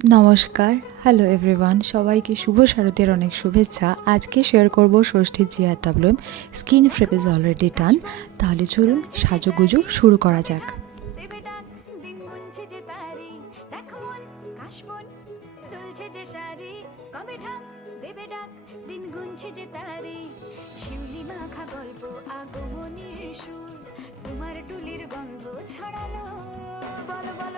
নমস্কার, hello everyone, সবাইকে শুভ শারদের অনেক শুভেচ্ছা। আজকে শেয়ার করব ষষ্ঠীর GRWM skin prep is already done. তাহলে চলুন সাজুগুজু শুরু করা যাক। শিউলি মাখা গল্প আগমনীর সুর, তোমার টুলির গন্ধ ছড়ালো, বলো বলো